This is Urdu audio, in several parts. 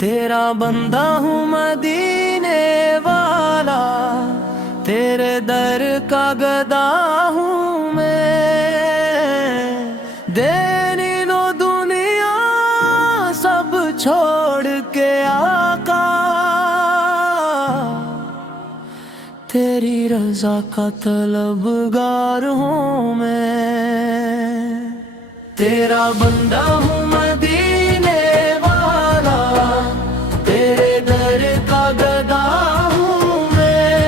تیرا بندہ ہوں مدینے والا، تیرے در کا گدا ہوں میں، دینی دو دنیا سب چھوڑ کے آقا، تیری رضا کا طلبگار ہوں میں، تیرا بندہ ہوں مدینے والا، تیرے در کا گدا ہوں میں،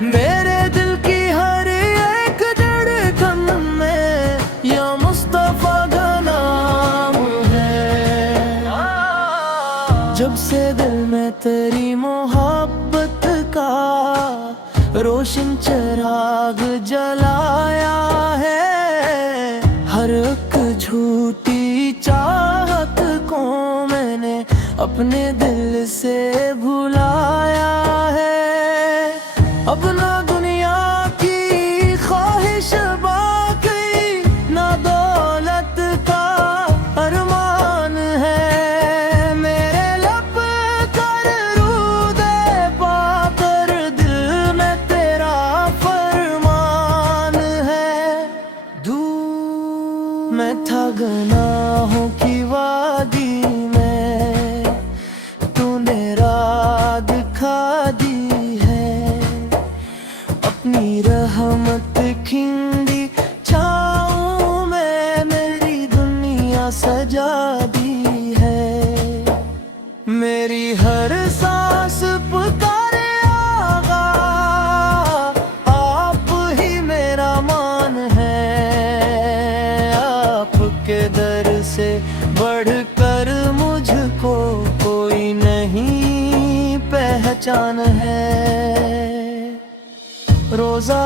میرے دل کی ہر ایک دھڑکن میں یا مصطفیٰ کا نام ہے، جب سے دل میں تیری محبت کا روشن چراغ جلایا ہے، ہر ایک جھوٹی چاہت کو میں نے اپنے دل سے بھلایا ہے، اب نہ دنیا کی خواہش باقی نہ دولت کا ارمان ہے، میرے لب کر رود پا کر دل میں تیرا فرمان ہے، دور میں تھا گناہوں کی وادی میں، تو نے راہ دکھا دی ہے، اپنی رحمت کھنڈی چھاؤں میں میری دنیا سجا دی ہے، میری ہر سانس پکارے آقا، آپ ہی میرا مان ہے، آپ کے در سے بڑھ کر مجھ کو کوئی نہیں پہچان ہے، روزہ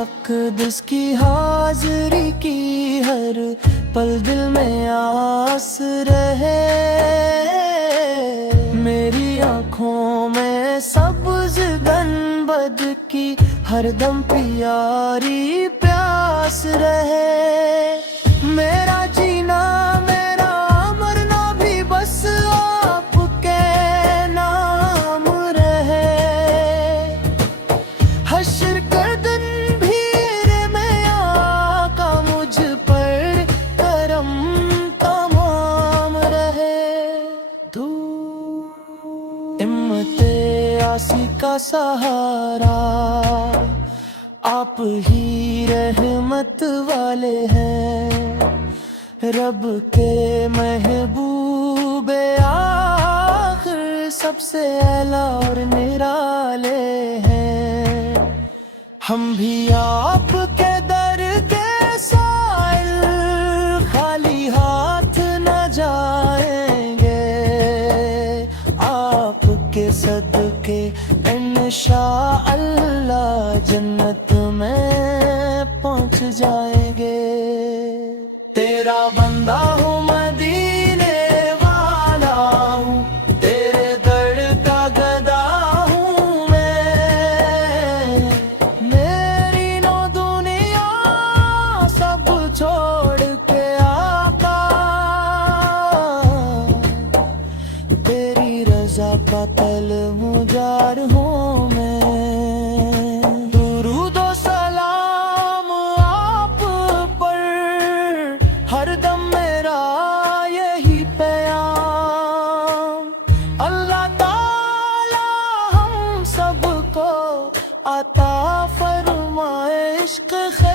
اقدس کی حاضری کی ہر پل دل میں آس رہے، میری آنکھوں میں سبز گنبد کی ہر دم پیاری پیاس رہے، میرا جینا میرا مرنا بھی بس آپ کے نام رہے، حشر کا دن بھیڑ میں آقا مجھ پر کرم تمام رہے، ہمت آسی کا سہارا آپ ہی رحمت والے ہیں، رب کے محبوب آخر سب سے اعلیٰ اور نرالے ہیں، ہم بھی آپ کے در کے سائل خالی ہاتھ نہ جائیں گے، آپ کے صدقے انشاءاللہ جنت میں پہنچ جائیں گے، تیرا بندہ ہوں مدینے والا ہوں، تیرے در کا گدا ہوں میں، میری نو دنیا سب چھوڑ کے آقا، تیری رضا کا طلبگار ہوں میں، درود و سلام آپ پر ہر دم میرا یہی پیام، اللہ تعالی ہم سب کو عطا فرمائے عشق خیر